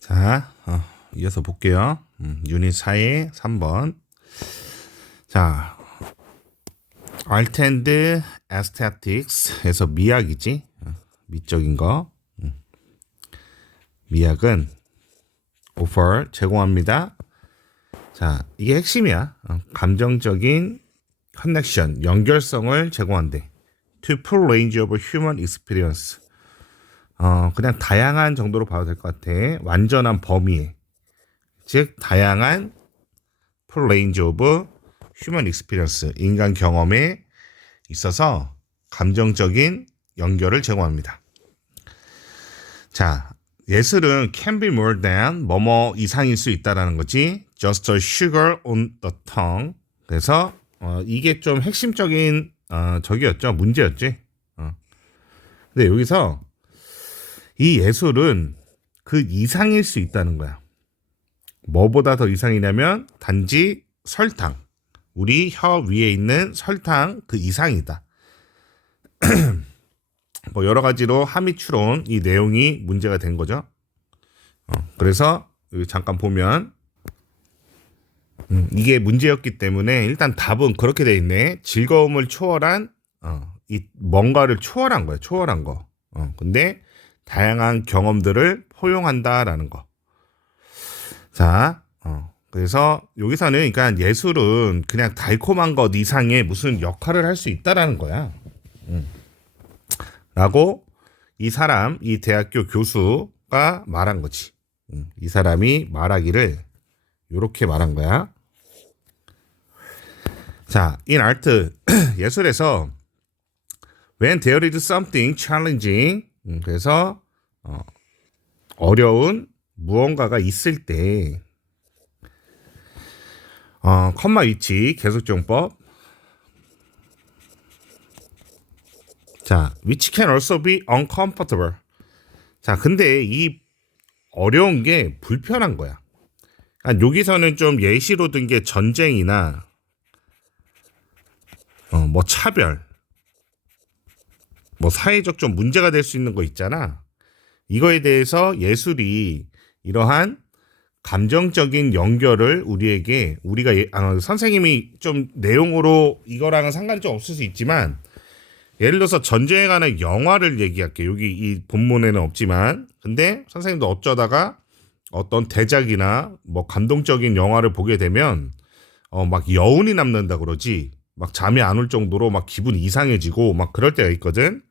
자, 이어서 볼게요. 유닛 4의 3번. 자, Art and Aesthetics에서 미학이지. 미적인 거. 미학은 offer, 제공합니다. 자, 이게 핵심이야. 감정적인 커넥션, 연결성을 제공한대. To full range of human experience. 그냥 다양한 정도로 봐도 될 것 같아. 완전한 범위에. 즉, 다양한 full range of human experience. 인간 경험에 있어서 감정적인 연결을 제공합니다. 자, 예술은 can be more than 뭐뭐 이상일 수 있다라는 거지. Just a sugar on the tongue. 그래서 이게 좀 핵심적인 저기였죠. 문제였지. 근데 여기서 이 예술은 그 이상일 수 있다는 거야. 뭐보다 더 이상이냐면 단지 설탕. 우리 혀 위에 있는 설탕 그 이상이다. 뭐 여러 가지로 함의추론 이 내용이 문제가 된 거죠. 그래서 여기 잠깐 보면 이게 문제였기 때문에 일단 답은 그렇게 돼 있네. 즐거움을 초월한 이 뭔가를 초월한 거야. 초월한 거. 근데 다양한 경험들을 포용한다라는 거. 자, 그래서 여기서는 그러니까 예술은 그냥 달콤한 것 이상의 무슨 역할을 할 수 있다라는 거야. 라고 이 사람, 이 대학교 교수가 말한 거지. 이 사람이 말하기를 이렇게 말한 거야. 자, in art, 예술에서 when there is something challenging, 그래서 어려운 무언가가 있을 때 컴마 위치 계속정법. 자, which can also be uncomfortable. 자, 근데 이 어려운 게 불편한 거야. 그러니까 여기서는 좀 예시로 든 게 전쟁이나 뭐 차별, 뭐 사회적 좀 문제가 될 수 있는 거 있잖아. 이거에 대해서 예술이 이러한 감정적인 연결을 우리가 선생님이 좀 내용으로 이거랑은 상관이 좀 없을 수 있지만 예를 들어서 전쟁에 관한 영화를 얘기할게. 여기 이 본문에는 없지만 근데 선생님도 어쩌다가 어떤 대작이나 뭐 감동적인 영화를 보게 되면 막 여운이 남는다 그러지. 막 잠이 안 올 정도로 막 기분이 이상해지고 막 그럴 때가 있거든.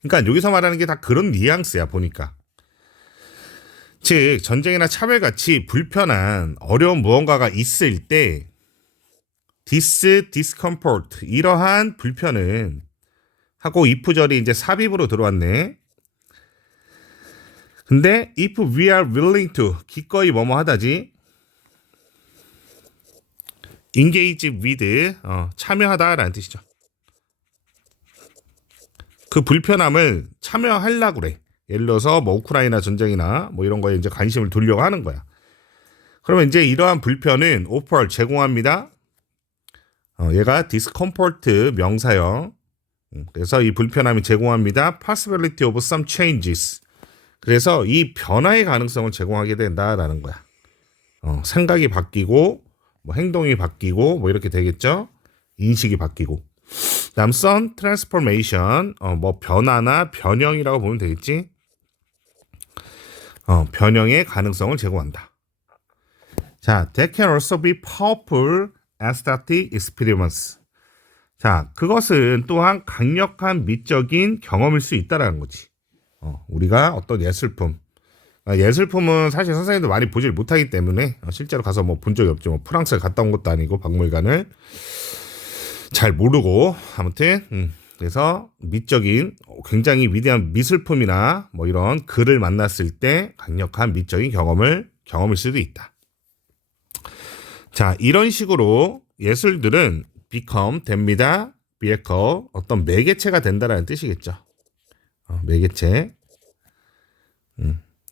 그러니까 여기서 말하는 게 다 그런 뉘앙스야 보니까. 즉 전쟁이나 차별같이 불편한 어려운 무언가가 있을 때 discomfort 이러한 불편은 하고 if절이 이제 삽입으로 들어왔네. 근데 if we are willing to 기꺼이 뭐뭐 하다지. engage with 참여하다라는 뜻이죠. 그 불편함을 참여하려고 그래. 예를 들어서 뭐 우크라이나 전쟁이나 뭐 이런 거에 이제 관심을 두려고 하는 거야. 그러면 이제 이러한 불편은 offer 제공합니다. 얘가 discomfort 명사형. 그래서 이 불편함이 제공합니다. possibility of some changes. 그래서 이 변화의 가능성을 제공하게 된다라는 거야. 생각이 바뀌고 뭐 행동이 바뀌고 뭐 이렇게 되겠죠. 인식이 바뀌고. 다음 some transformation 뭐 변화나 변형이라고 보면 되겠지. 변형의 가능성을 제공한다. 자, that can also be powerful aesthetic experiments. 자, 그것은 또한 강력한 미적인 경험일 수 있다라는 거지. 우리가 어떤 예술품. 예술품은 사실 선생님도 많이 보질 못하기 때문에 실제로 가서 뭐 본 적이 없죠. 뭐 프랑스에 갔다 온 것도 아니고 박물관을 잘 모르고 아무튼 그래서 미적인 굉장히 위대한 미술품이나 뭐 이런 글을 만났을 때 강력한 미적인 경험일 수도 있다. 자, 이런 식으로 예술들은 become 됩니다. vehicle 어떤 매개체가 된다라는 뜻이겠죠. 매개체.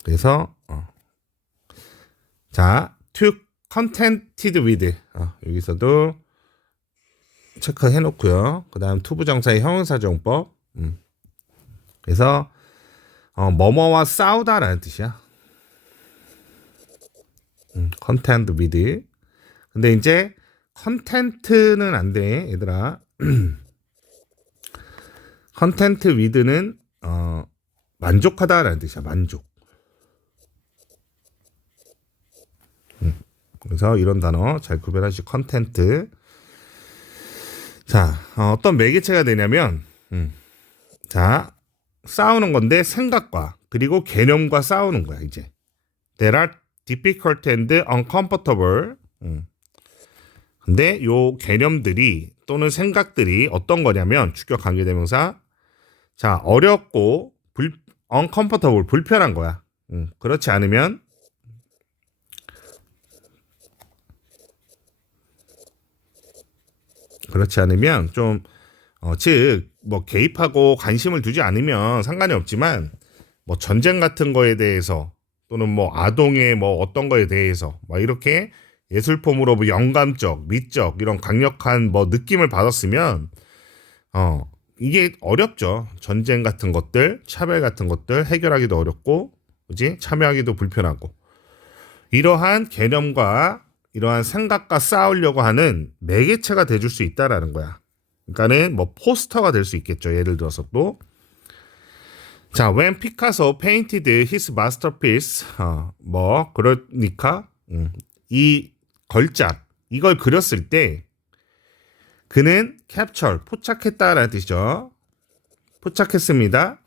그래서 자, to contented with 여기서도 체크해 놓고요. 그다음 투부정사의 형용사정법. 그래서 뭐뭐와 싸우다라는 뜻이야. 컨텐트 위드. 근데 이제 컨텐트는 안 돼, 얘들아. 컨텐트 위드는 만족하다라는 뜻이야. 만족. 그래서 이런 단어 잘 구별하시고 컨텐트. 자, 어떤 매개체가 되냐면 자, 싸우는 건데 생각과 그리고 개념과 싸우는 거야, 이제. There are difficult and uncomfortable. 근데 요 개념들이 또는 생각들이 어떤 거냐면 주격 관계대명사. 자, 어렵고 uncomfortable 불편한 거야. 그렇지 않으면 좀 즉 뭐 개입하고 관심을 두지 않으면 상관이 없지만 뭐 전쟁 같은 거에 대해서 또는 뭐 아동의 뭐 어떤 거에 대해서 막 이렇게 예술품으로 뭐 영감적, 미적 이런 강력한 뭐 느낌을 받았으면 이게 어렵죠. 전쟁 같은 것들, 차별 같은 것들 해결하기도 어렵고, 그지? 참여하기도 불편하고. 이러한 개념과 이러한 생각과 싸우려고 하는 매개체가 돼줄 수 있다라는 거야. 그러니까는 뭐 포스터가 될 수 있겠죠. 예를 들어서 또. 자, when Picasso painted his masterpiece, 뭐 그러니까 이 걸작 이걸 그렸을 때 그는 capture 포착했다라는 뜻이죠. 포착했습니다.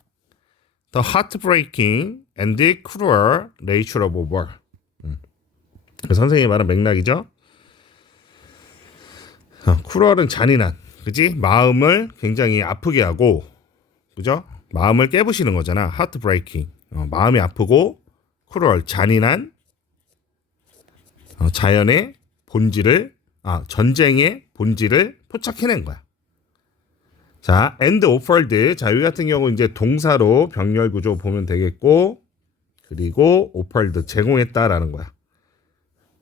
The heartbreaking and cruel nature of war. 선생님이 말한 맥락이죠. cruel은 잔인한, 그지? 마음을 굉장히 아프게 하고, 그죠? 마음을 깨부시는 거잖아. heartbreaking. 마음이 아프고, cruel 잔인한 자연의 본질을, 전쟁의 본질을 포착해낸 거야. 자, and offered. 자, 여기 같은 경우 이제 동사로 병렬 구조 보면 되겠고, 그리고 offered 제공했다라는 거야.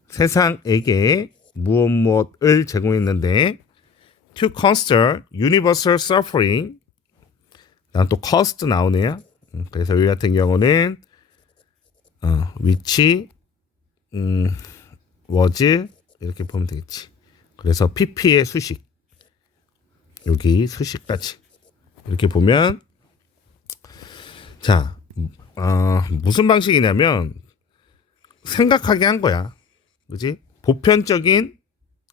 세상에게 무엇을 제공했는데, to consider universal suffering. 난 또 cost 나오네요. 그래서 여기 같은 경우는 which was 이렇게 보면 되겠지. 그래서 pp의 수식. 여기 수식까지 이렇게 보면 자, 무슨 방식이냐면 생각하게 한 거야. 그지? 보편적인,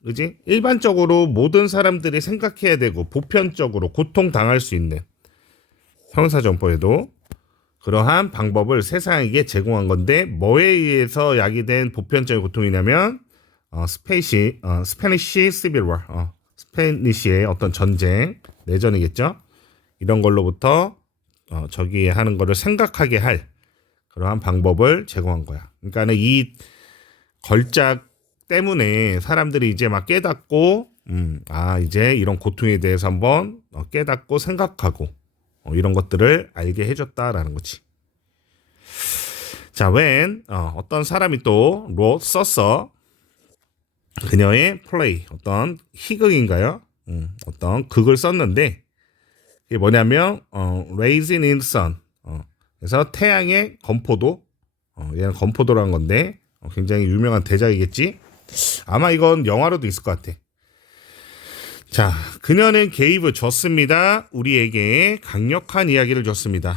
그지? 일반적으로 모든 사람들이 생각해야 되고 보편적으로 고통당할 수 있는 형용사전법에도 그러한 방법을 세상에게 제공한 건데 뭐에 의해서 야기된 보편적인 고통이냐면 스페니시 시빌 워, 스페니시의 어떤 전쟁, 내전이겠죠. 이런 걸로부터 저기 하는 거를 생각하게 할 그러한 방법을 제공한 거야. 그러니까 이 걸작 때문에 사람들이 이제 막 깨닫고 이제 이런 고통에 대해서 한번 깨닫고 생각하고 이런 것들을 알게 해줬다라는 거지. 자, when 어떤 사람이 또 wrote 썼어. 그녀의 플레이 어떤 희극인가요? 어떤 극을 썼는데 이게 뭐냐면 Raisin in the Sun. 그래서 태양의 건포도. 얘는 건포도라는 건데 굉장히 유명한 대작이겠지. 아마 이건 영화로도 있을 것 같아. 자, 그녀는 개입을 줬습니다. 우리에게 강력한 이야기를 줬습니다.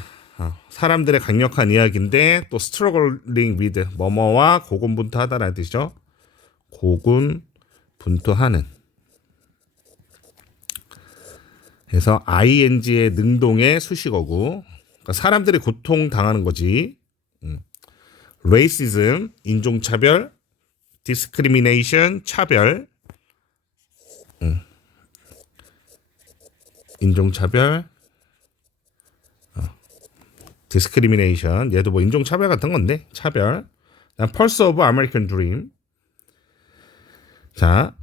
사람들의 강력한 이야기인데 또 struggling with 뭐뭐와 고군분투하다라는 뜻이죠. 고군분투하는. 그래서 ing의 능동의 수식어고 그러니까 사람들이 고통당하는 거지. racism 인종차별, discrimination 차별, 인종차별, discrimination 얘도 뭐 인종차별 같은 건데 차별. Pulse of American Dream. 자,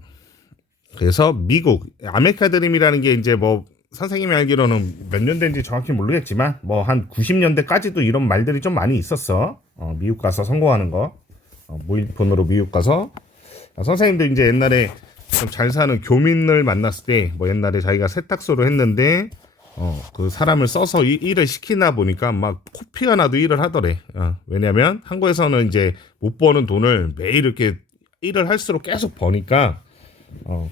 그래서 미국 아메리카 드림이라는 게 이제 뭐 선생님이 알기로는 몇 년 된지 정확히 모르겠지만 뭐 한 90년대까지도 이런 말들이 좀 많이 있었어. 미국 가서 성공하는 거. 모의폰으로 미국 가서 선생님들 이제 옛날에 좀 잘 사는 교민을 만났을 때 뭐 옛날에 자기가 세탁소를 했는데 그 사람을 써서 일을 시키나 보니까 막 코피가 나도 일을 하더래. 왜냐면 한국에서는 이제 못 버는 돈을 매일 이렇게 일을 할수록 계속 버니까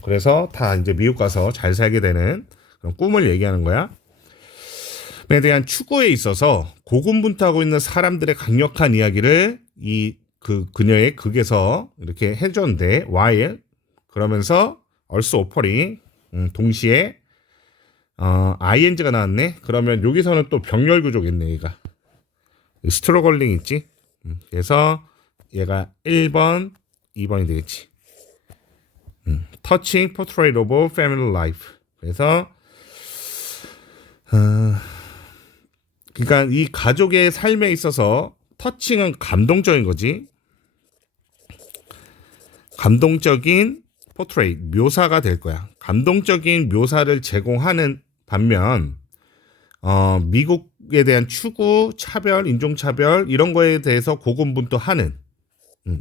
그래서 다 이제 미국 가서 잘 살게 되는 그런 꿈을 얘기하는 거야. 에 대한 추구에 있어서 고군분투하고 있는 사람들의 강력한 이야기를 그녀의 극에서 이렇게 해줬는데 while 그러면서 also offering 동시에 ing가 나왔네. 그러면 여기서는 또 병렬 구조겠네. 얘가 스트러글링 있지. 그래서 얘가 1번 2번이 되겠지. touching portrait of family life. 그래서 그러니까 이 가족의 삶에 있어서 터칭은 감동적인 거지. 감동적인 포트레이 묘사가 될 거야. 감동적인 묘사를 제공하는 반면 미국에 대한 추구, 차별, 인종차별 이런 거에 대해서 고군분투하는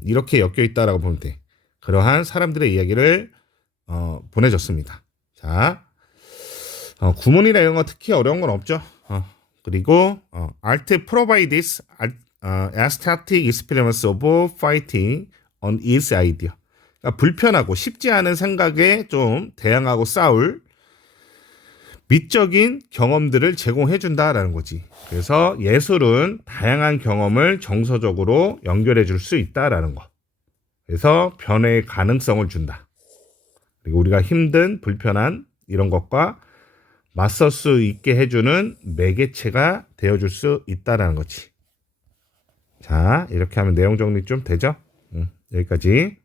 이렇게 엮여 있다라고 보면 돼. 그러한 사람들의 이야기를 보내줬습니다. 자, 구문이나 이런 거 특히 어려운 건 없죠. 그리고 art provides aesthetic experience of fighting on its idea. 그러니까 불편하고 쉽지 않은 생각에 좀 대항하고 싸울 미적인 경험들을 제공해준다라는 거지. 그래서 예술은 다양한 경험을 정서적으로 연결해 줄 수 있다라는 거. 그래서 변화의 가능성을 준다. 그리고 우리가 힘든 불편한 이런 것과 맞설 수 있게 해주는 매개체가 되어줄 수 있다라는 거지. 자, 이렇게 하면 내용 정리 좀 되죠? 여기까지.